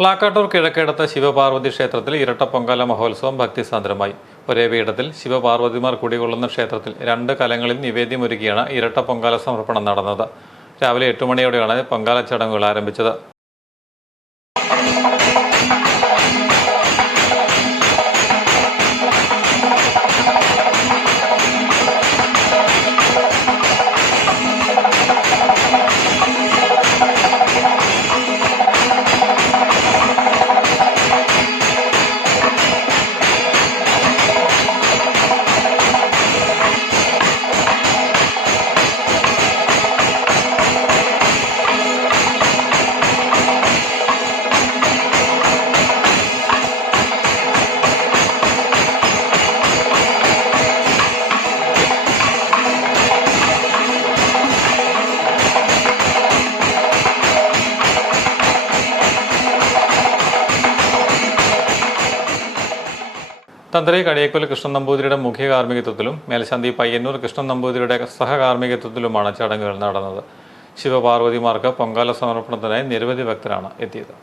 പ്ലാക്കാട്ടൂർ കിഴക്കേടത്ത് ശിവപാർവതി ക്ഷേത്രത്തിൽ ഇരട്ട പൊങ്കാല മഹോത്സവം ഭക്തിസാന്ദ്രമായി. ഒരേ പീഠത്തിൽ ശിവപാർവതിമാർ കുടികൊള്ളുന്ന ക്ഷേത്രത്തിൽ 2 കലങ്ങളിൽ നിവേദ്യമൊരുക്കിയാണ് ഇരട്ട പൊങ്കാല സമർപ്പണം നടന്നത്. രാവിലെ 8 മണിയോടെയാണ് പൊങ്കാല ചടങ്ങുകൾ ആരംഭിച്ചത്. തന്ത്രി കടിയേക്കൽ കൃഷ്ണൻ നമ്പൂതിരിയുടെ മുഖ്യ കാർമ്മികത്വത്തിലും മേൽശാന്തി പയ്യന്നൂർ കൃഷ്ണൻ നമ്പൂതിരിയുടെ സഹകാർമ്മികത്വത്തിലുമാണ് ചടങ്ങുകൾ നടന്നത്. ശിവപാർവതിമാർക്ക് പൊങ്കാല സമർപ്പണത്തിനായി നിരവധി ഭക്തരാണ് എത്തിയത്.